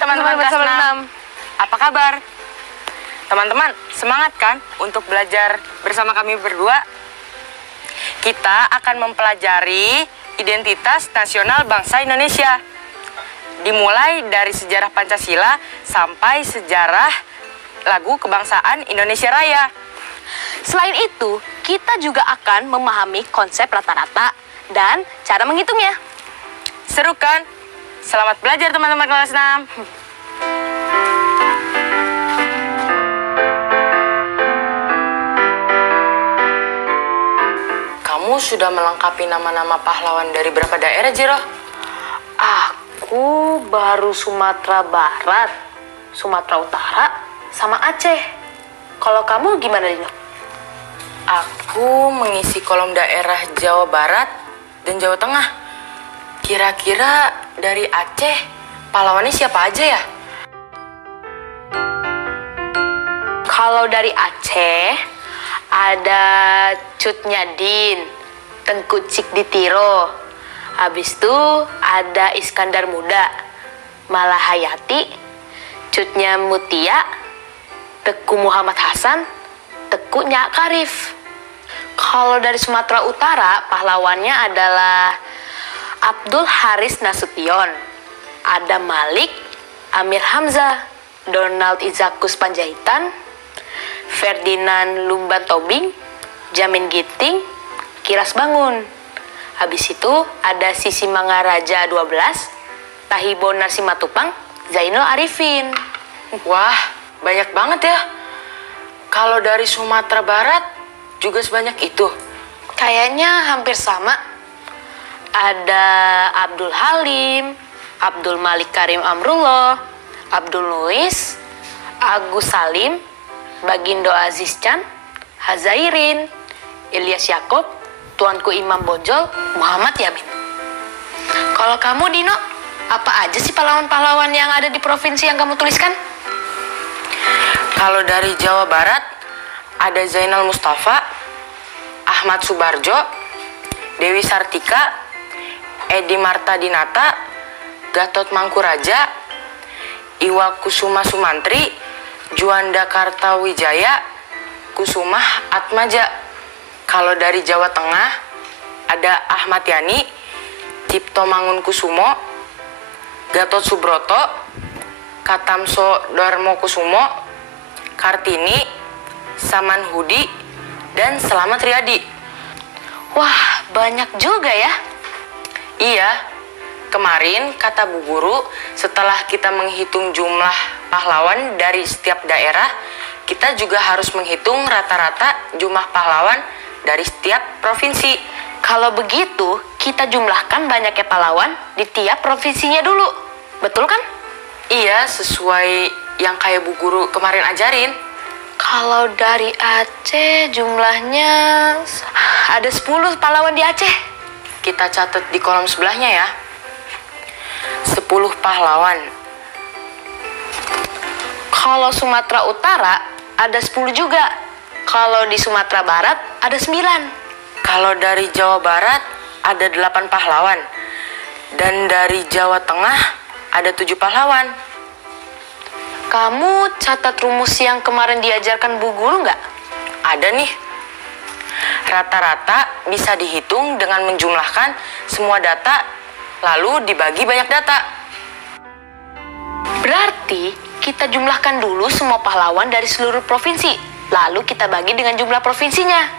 teman-teman kelas 6. Apa kabar? Teman-teman, semangat kan untuk belajar bersama kami berdua? Kita akan mempelajari identitas nasional bangsa Indonesia. Dimulai dari sejarah Pancasila sampai sejarah lagu kebangsaan Indonesia Raya. Selain itu, kita juga akan memahami konsep rata-rata dan cara menghitungnya. Seru kan? Selamat belajar teman-teman kelas 6. Kamu sudah melengkapi nama-nama pahlawan dari berapa daerah, Jiro? Aku baru Sumatera Barat, Sumatera Utara, sama Aceh. Kalau kamu gimana, Dino? Aku mengisi kolom daerah Jawa Barat dan Jawa Tengah. Kira-kira dari Aceh, pahlawannya siapa aja ya? Kalau dari Aceh, ada Cut Nyadin, Tengku Cik Ditiro. Habis itu ada Iskandar Muda, Malahayati, Cutnya Mutia, Teku Muhammad Hasan, Teku Nyak Karif. Kalau dari Sumatera Utara, pahlawannya adalah Abdul Haris Nasution, Adam Malik, Amir Hamzah, Donald Izakus Panjaitan, Ferdinand Lumban Tobing, Jamin Ginting, Kiras Bangun. Habis itu ada Sisi Mangaraja 12, Tahibon Narsimatupang, Zainul Arifin. Wah, banyak banget ya. Kalau dari Sumatera Barat juga sebanyak itu. Kayaknya hampir sama. Ada Abdul Halim, Abdul Malik Karim Amrullah, Abdul Nuis, Agus Salim, Bagindo Aziz Chan, Hazairin, Ilyas Yakob, Tuanku Imam Bonjol, Muhammad Yamin. Kalau kamu, Dino, apa aja sih pahlawan-pahlawan yang ada di provinsi yang kamu tuliskan? Kalau dari Jawa Barat, ada Zainal Mustafa, Ahmad Subarjo, Dewi Sartika, Edi Marta Dinata, Gatot Mangkuraja, Iwa Kusuma Sumantri, Juanda Kartawijaya, Kusumah Atmaja. Kalau dari Jawa Tengah, ada Ahmad Yani, Cipto Mangunkusumo, Gatot Subroto, Katamso Darmo Kusumo, Kartini, Samanhudi, dan Slamet Riyadi. Wah, banyak juga ya. Iya, kemarin kata Bu Guru, setelah kita menghitung jumlah pahlawan dari setiap daerah, kita juga harus menghitung rata-rata jumlah pahlawan dari setiap provinsi. Kalau begitu, kita jumlahkan banyaknya pahlawan di tiap provinsinya dulu. Betul kan? Iya, sesuai yang kayak Bu Guru kemarin ajarin. Kalau dari Aceh jumlahnya ada 10 pahlawan di Aceh. Kita catat di kolom sebelahnya ya. 10 pahlawan. Kalau Sumatera Utara ada 10 juga. Kalau di Sumatera Barat ada 9. Kalau dari Jawa Barat ada 8 pahlawan. Dan dari Jawa Tengah ada 7 pahlawan. Kamu catat rumus yang kemarin diajarkan Bu Guru nggak? Ada nih. Rata-rata bisa dihitung dengan menjumlahkan semua data lalu dibagi banyak data. Berarti kita jumlahkan dulu semua pahlawan dari seluruh provinsi, lalu kita bagi dengan jumlah provinsinya.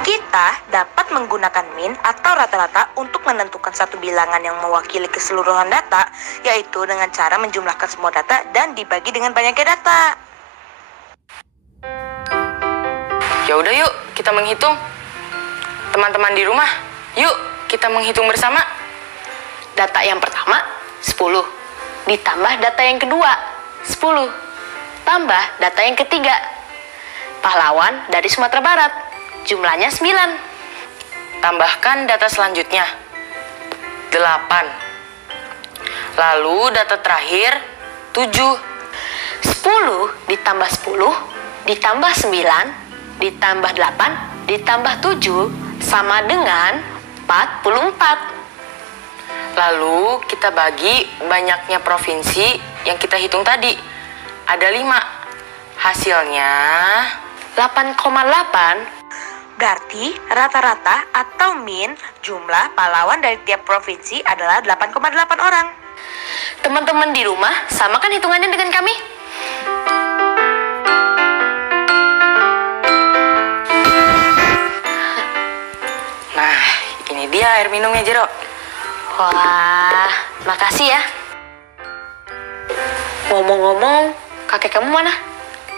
Kita dapat menggunakan min atau rata-rata untuk menentukan satu bilangan yang mewakili keseluruhan data, yaitu dengan cara menjumlahkan semua data dan dibagi dengan banyaknya data. Ya udah yuk, kita menghitung. Teman-teman di rumah, yuk kita menghitung bersama. Data yang pertama 10, ditambah data yang kedua 10, tambah data yang ketiga. Pahlawan dari Sumatera Barat, jumlahnya 9. Tambahkan data selanjutnya 8. Lalu data terakhir 7. 10 ditambah 10 ditambah 9 ditambah 8 ditambah 7 sama dengan 44. Lalu kita bagi banyaknya provinsi yang kita hitung tadi. Ada 5. Hasilnya 8,8 berarti rata-rata atau min jumlah pahlawan dari tiap provinsi adalah 8,8 orang. Teman-teman di rumah, samakan hitungannya dengan kami. Nah, ini dia air minumnya, Jero. Wah, makasih ya. Ngomong-ngomong, kakek kamu mana?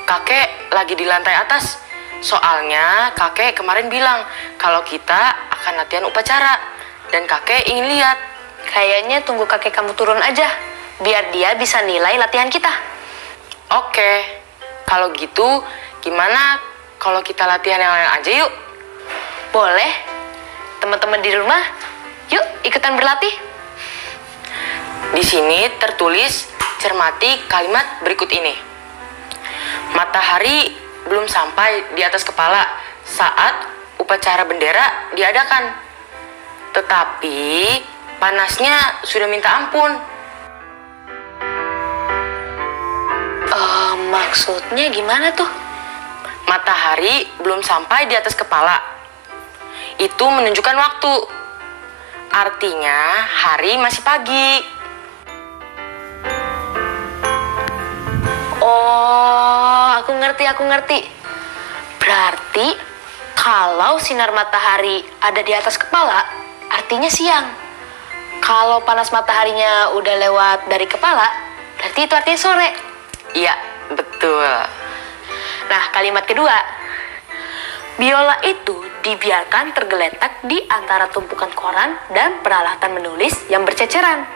Kakek lagi di lantai atas. Soalnya kakek kemarin bilang kalau kita akan latihan upacara. Dan kakek ingin lihat. Kayaknya tunggu kakek kamu turun aja, biar dia bisa nilai latihan kita. Oke, kalau gitu gimana kalau kita latihan yang lain aja yuk? Boleh. Teman-teman di rumah, yuk ikutan berlatih. Di sini tertulis cermati kalimat berikut ini. Matahari belum sampai di atas kepala saat upacara bendera diadakan. Tetapi panasnya sudah minta ampun. Maksudnya gimana tuh? Matahari belum sampai di atas kepala. Itu menunjukkan waktu. Artinya hari masih pagi. Oh, aku ngerti. Berarti kalau sinar matahari ada di atas kepala, artinya siang. Kalau panas mataharinya udah lewat dari kepala, berarti itu artinya sore. Iya, betul. Nah, kalimat kedua. Biola itu dibiarkan tergeletak di antara tumpukan koran dan peralatan menulis yang berceceran.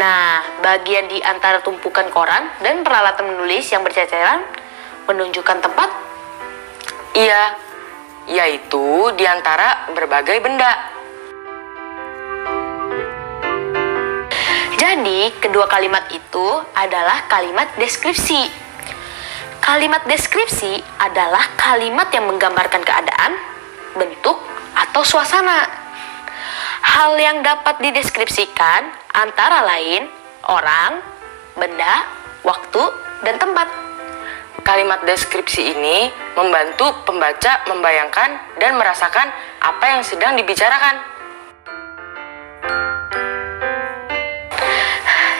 Nah, bagian di antara tumpukan koran dan peralatan menulis yang berceceran menunjukkan tempat? Iya, yaitu di antara berbagai benda. Jadi, kedua kalimat itu adalah kalimat deskripsi. Kalimat deskripsi adalah kalimat yang menggambarkan keadaan, bentuk, atau suasana. Hal yang dapat dideskripsikan antara lain orang, benda, waktu, dan tempat. Kalimat deskripsi ini membantu pembaca membayangkan dan merasakan apa yang sedang dibicarakan.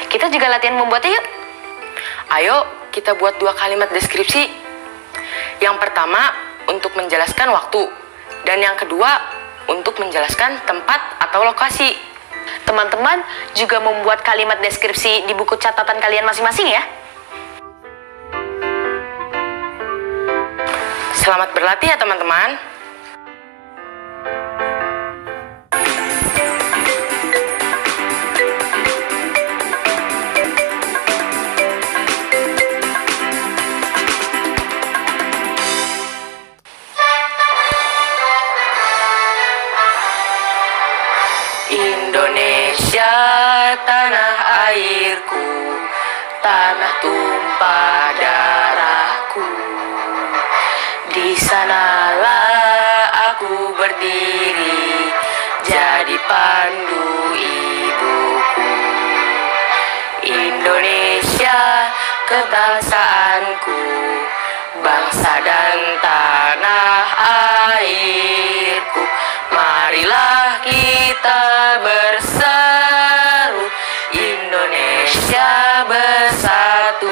Kita juga latihan membuatnya yuk. Ayo kita buat 2 kalimat deskripsi. Yang pertama untuk menjelaskan waktu. Dan yang kedua untuk menjelaskan tempat atau lokasi. Teman-teman juga membuat kalimat deskripsi di buku catatan kalian masing-masing ya. Selamat berlatih ya teman-teman. Indonesia tanah airku, tanah tumpah darahku. Di sanalah aku berdiri, jadi pandu ibuku. Indonesia kebangsaanku, bangsa dan tanah airku. Marilah kita berseru, Indonesia bersatu.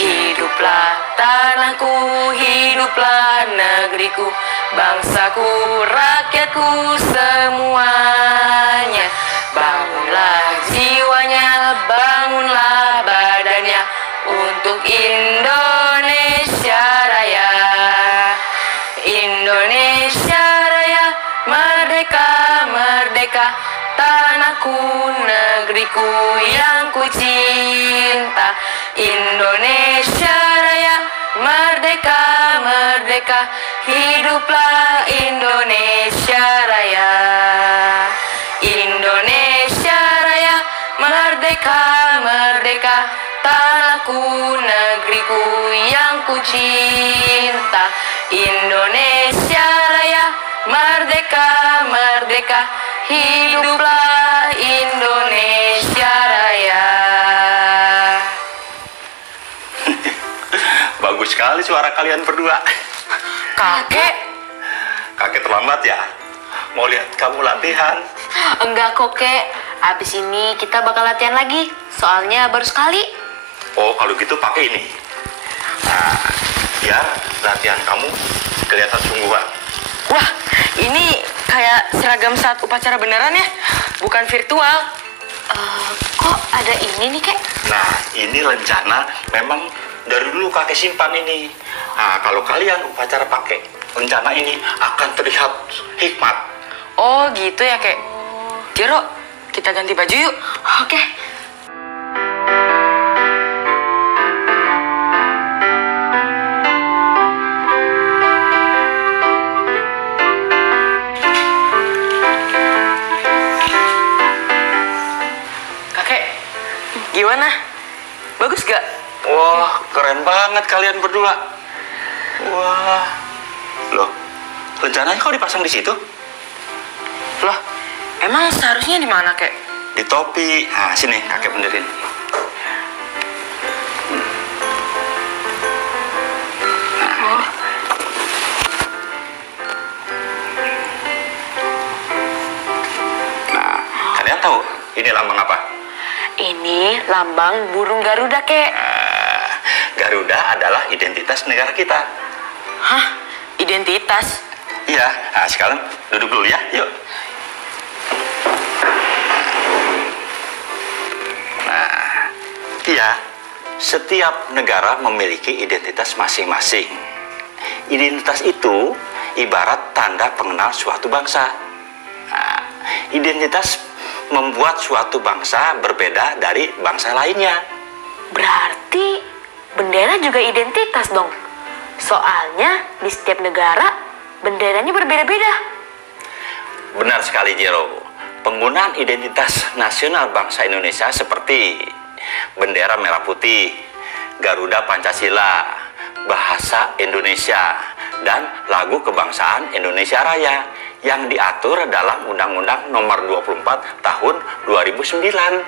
Hiduplah tanahku, hiduplah negeriku, bangsaku, rakyatku semuanya. Bangunlah jiwanya, bangunlah badannya untuk Indonesia Raya. Indonesia Raya, merdeka, merdeka, tanahku, negeriku yang ku cinta. Indonesia Raya, merdeka, merdeka, hiduplah Indonesia Raya. Indonesia Raya, merdeka, merdeka, tanahku, negeriku yang ku cinta. Indonesia Raya, merdeka, merdeka, Hiduplah Indonesia Raya. Bagus sekali suara kalian berdua. Kakek, Kakek terlambat ya? Mau lihat kamu latihan? Enggak kok, Kek. Abis ini kita bakal latihan lagi. Soalnya baru sekali. Oh, kalau gitu pakai ini. Nah, biar latihan kamu kelihatan sungguhan. wah ini kayak seragam saat upacara beneran ya, bukan virtual. Kok ada ini nih, Kek? Nah, ini rencana memang dari dulu kakek simpan ini. Nah, kalau kalian upacara pakai rencana ini akan terlihat hikmat. Oh gitu ya kek. Jero, kita ganti baju yuk. Oke. Kakek, gimana? Bagus gak? Wah, keren banget kalian berdua. Wah, loh, rencananya kok dipasang di situ? Loh, emang seharusnya di mana kek? Di topi. Nah, sini kakek benerin. Nah, kalian tahu ini lambang apa? Ini lambang burung Garuda, Kek. Garuda adalah identitas negara kita. Hah? Identitas? Iya, nah, sekarang duduk dulu ya, yuk. Nah, iya, setiap negara memiliki identitas masing-masing. Identitas itu ibarat tanda pengenal suatu bangsa. Nah, identitas membuat suatu bangsa berbeda dari bangsa lainnya. Berarti bendera juga identitas dong. Soalnya di setiap negara benderanya berbeda-beda. Benar sekali, Jero. Penggunaan identitas nasional bangsa Indonesia seperti bendera merah putih, Garuda Pancasila, bahasa Indonesia, dan lagu kebangsaan Indonesia Raya yang diatur dalam Undang-Undang Nomor 24 Tahun 2009.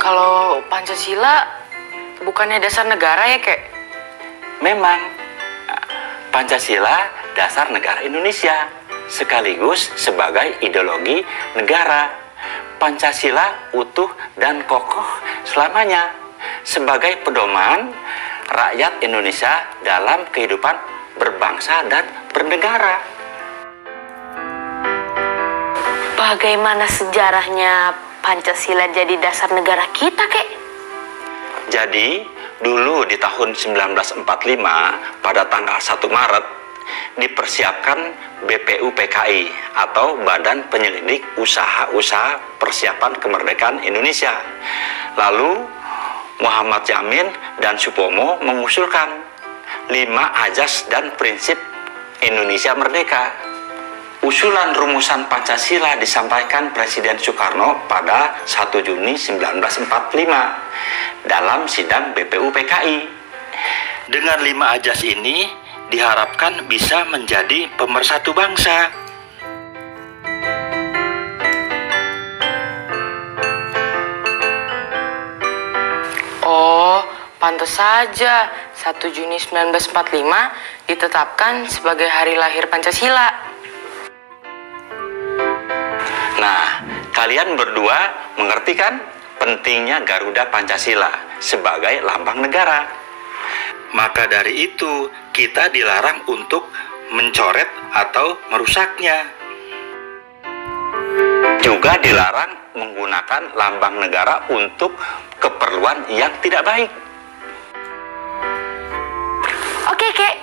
Kalau Pancasila bukannya dasar negara ya kek? Memang, Pancasila dasar negara Indonesia, sekaligus sebagai ideologi negara. Pancasila utuh dan kokoh selamanya, sebagai pedoman rakyat Indonesia dalam kehidupan berbangsa dan bernegara. Bagaimana sejarahnya Pancasila jadi dasar negara kita, Kek? Jadi, dulu di tahun 1945, pada tanggal 1 Maret, dipersiapkan BPUPKI atau Badan Penyelidik Usaha-Usaha Persiapan Kemerdekaan Indonesia. Lalu, Muhammad Yamin dan Supomo mengusulkan 5 azas dan prinsip Indonesia Merdeka. Usulan rumusan Pancasila disampaikan Presiden Soekarno pada 1 Juni 1945 dalam sidang BPUPKI. Dengan 5 azas ini diharapkan bisa menjadi pemersatu bangsa. Oh, pantas saja 1 Juni 1945 ditetapkan sebagai hari lahir Pancasila. Nah, kalian berdua mengerti kan pentingnya Garuda Pancasila sebagai lambang negara? Maka dari itu, kita dilarang untuk mencoret atau merusaknya. Juga dilarang menggunakan lambang negara untuk keperluan yang tidak baik. Oke, Kek.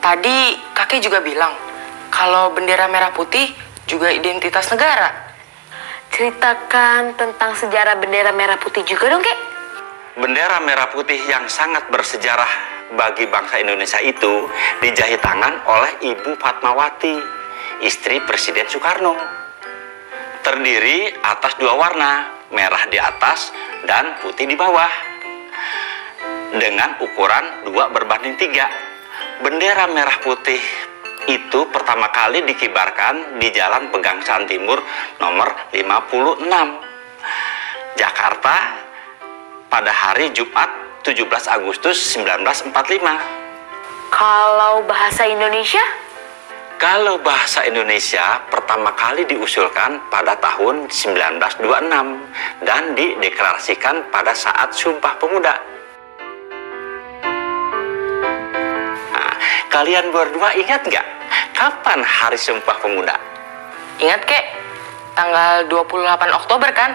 Tadi kakek juga bilang kalau bendera merah putih juga identitas negara. Ceritakan tentang sejarah bendera merah putih juga dong, Kek. Bendera merah putih yang sangat bersejarah bagi bangsa Indonesia itu dijahit tangan oleh Ibu Fatmawati, istri Presiden Soekarno. Terdiri atas 2 warna, merah di atas dan putih di bawah. Dengan ukuran 2:3. Bendera merah putih itu pertama kali dikibarkan di Jalan Pegangsaan Timur nomor 56, Jakarta pada hari Jumat 17 Agustus 1945. Kalau bahasa Indonesia? Kalau bahasa Indonesia pertama kali diusulkan pada tahun 1926 dan dideklarasikan pada saat Sumpah Pemuda. Nah, kalian berdua ingat nggak kapan Hari Sumpah Pemuda? Ingat kek, tanggal 28 Oktober kan?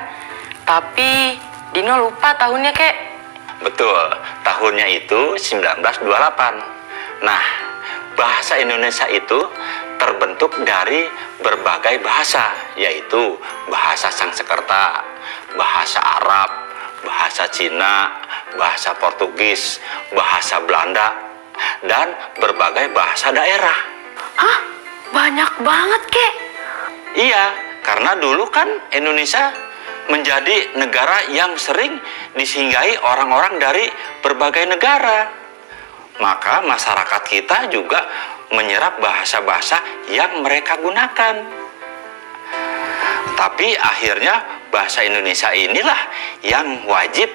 Tapi Dino lupa tahunnya kek. Betul, tahunnya itu 1928. Nah, bahasa Indonesia itu terbentuk dari berbagai bahasa, yaitu bahasa Sanskerta, bahasa Arab, bahasa Cina, bahasa Portugis, bahasa Belanda, dan berbagai bahasa daerah. Hah? Banyak banget, Kek. Iya, karena dulu kan Indonesia menjadi negara yang sering disinggahi orang-orang dari berbagai negara. Maka masyarakat kita juga menyerap bahasa-bahasa yang mereka gunakan. Tapi akhirnya bahasa Indonesia inilah yang wajib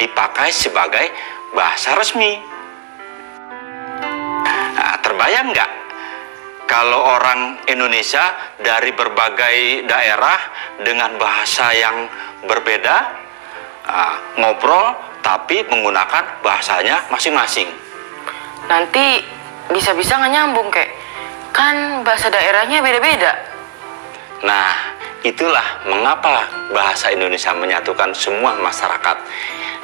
dipakai sebagai bahasa resmi. Nah, terbayang nggak kalau orang Indonesia dari berbagai daerah dengan bahasa yang berbeda ngobrol tapi menggunakan bahasanya masing-masing? Nanti bisa-bisa nggak nyambung kek. Kan bahasa daerahnya beda-beda. Nah, itulah mengapa bahasa Indonesia menyatukan semua masyarakat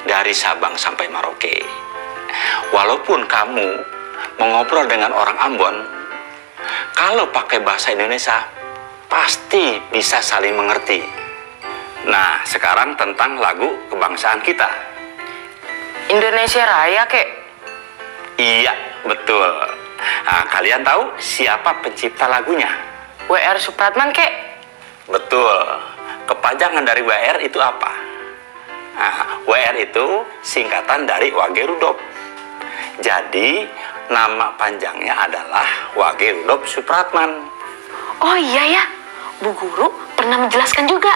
dari Sabang sampai Merauke. Walaupun kamu mengobrol dengan orang Ambon, kalau pakai bahasa Indonesia pasti bisa saling mengerti. Nah, sekarang tentang lagu kebangsaan kita. Indonesia Raya kek. Iya, betul. Nah, kalian tahu siapa pencipta lagunya? W.R. Supratman kek. Betul. Kepanjangan dari WR itu apa? Nah, WR itu singkatan dari Wage Rudolf. Jadi, nama panjangnya adalah Wage Rudolf Supratman. Oh iya ya, Bu Guru pernah menjelaskan juga.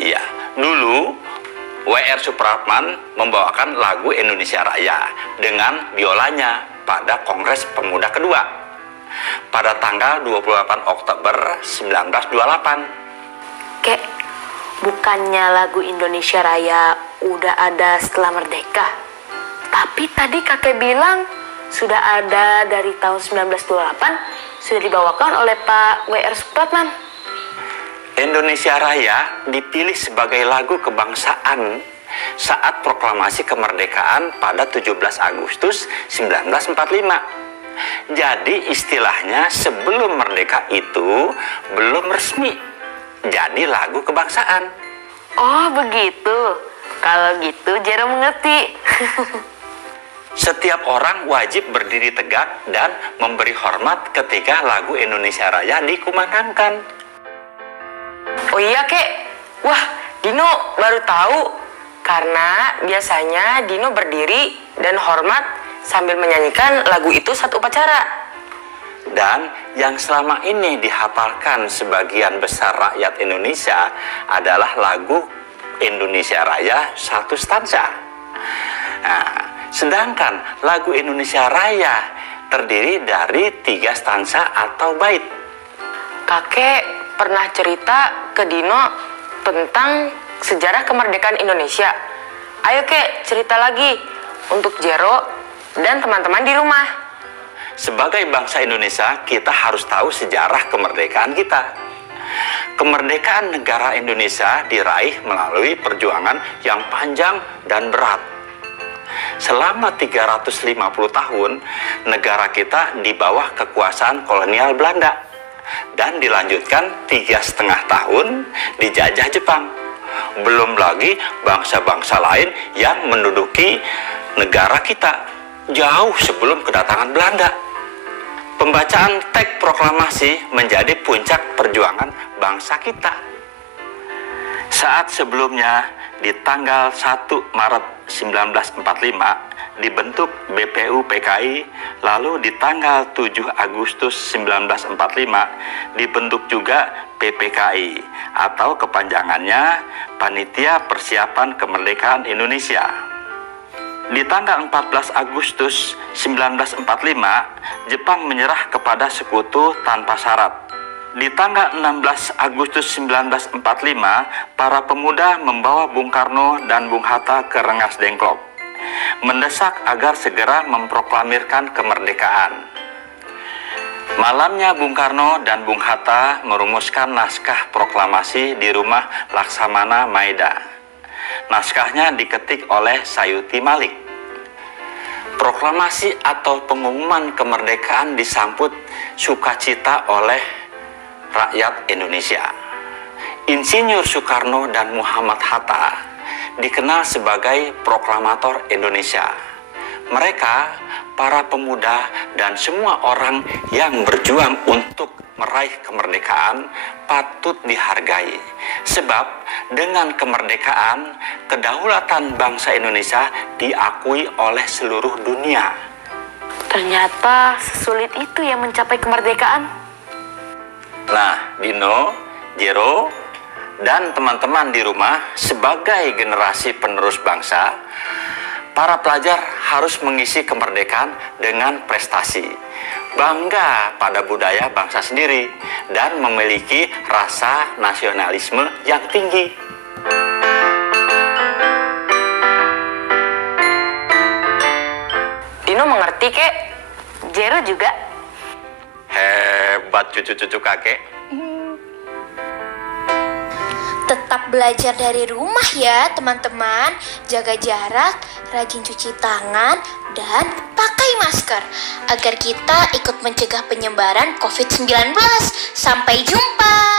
Iya, dulu W.R. Supratman membawakan lagu Indonesia Raya dengan biolanya pada Kongres Pemuda kedua pada tanggal 28 Oktober 1928. Kek, bukannya lagu Indonesia Raya udah ada setelah merdeka? Tapi tadi kakek bilang sudah ada dari tahun 1928, sudah dibawakan oleh Pak W.R. Supratman. Indonesia Raya dipilih sebagai lagu kebangsaan saat proklamasi kemerdekaan pada 17 Agustus 1945. Jadi istilahnya sebelum merdeka itu belum resmi jadi lagu kebangsaan. Oh begitu, kalau gitu Jero mengerti. Setiap orang wajib berdiri tegak dan memberi hormat ketika lagu Indonesia Raya dikumandangkan. Oh iya kek. Wah, Dino baru tahu. Karena biasanya Dino berdiri dan hormat sambil menyanyikan lagu itu saat upacara. Dan yang selama ini dihafalkan sebagian besar rakyat Indonesia adalah lagu Indonesia Raya satu stanza. Nah, sedangkan lagu Indonesia Raya terdiri dari 3 stanza atau bait. Kakek pernah cerita ke Dino tentang sejarah kemerdekaan Indonesia. Ayo kek, cerita lagi untuk Jero dan teman-teman di rumah. Sebagai bangsa Indonesia, kita harus tahu sejarah kemerdekaan kita. Kemerdekaan negara Indonesia diraih melalui perjuangan yang panjang dan berat. Selama 350 tahun, negara kita di bawah kekuasaan kolonial Belanda dan dilanjutkan 3,5 tahun dijajah Jepang. Belum lagi bangsa-bangsa lain yang menduduki negara kita jauh sebelum kedatangan Belanda. Pembacaan teks proklamasi menjadi puncak perjuangan bangsa kita. Saat sebelumnya di tanggal 1 Maret 1945 dibentuk BPUPKI, lalu di tanggal 7 Agustus 1945 dibentuk juga PPKI atau kepanjangannya Panitia Persiapan Kemerdekaan Indonesia. Di tanggal 14 Agustus 1945, Jepang menyerah kepada sekutu tanpa syarat. Di tanggal 16 Agustus 1945, para pemuda membawa Bung Karno dan Bung Hatta ke Rengas Dengklok, mendesak agar segera memproklamirkan kemerdekaan. Malamnya Bung Karno dan Bung Hatta merumuskan naskah proklamasi di rumah Laksamana Maeda. Naskahnya diketik oleh Sayuti Malik. Proklamasi atau pengumuman kemerdekaan disambut sukacita oleh rakyat Indonesia. Insinyur Soekarno dan Muhammad Hatta dikenal sebagai proklamator Indonesia. Mereka, para pemuda dan semua orang yang berjuang untuk meraih kemerdekaan patut dihargai. Sebab dengan kemerdekaan, kedaulatan bangsa Indonesia diakui oleh seluruh dunia. Ternyata sesulit itu ya mencapai kemerdekaan. Nah, Dino, Jero, dan teman-teman di rumah sebagai generasi penerus bangsa, para pelajar harus mengisi kemerdekaan dengan prestasi, bangga pada budaya bangsa sendiri, dan memiliki rasa nasionalisme yang tinggi. Dino mengerti, Kek. Jero juga. Hebat cucu-cucu kakek. Tetap belajar dari rumah ya teman-teman. Jaga jarak, rajin cuci tangan, dan pakai masker agar kita ikut mencegah penyebaran COVID-19. Sampai jumpa.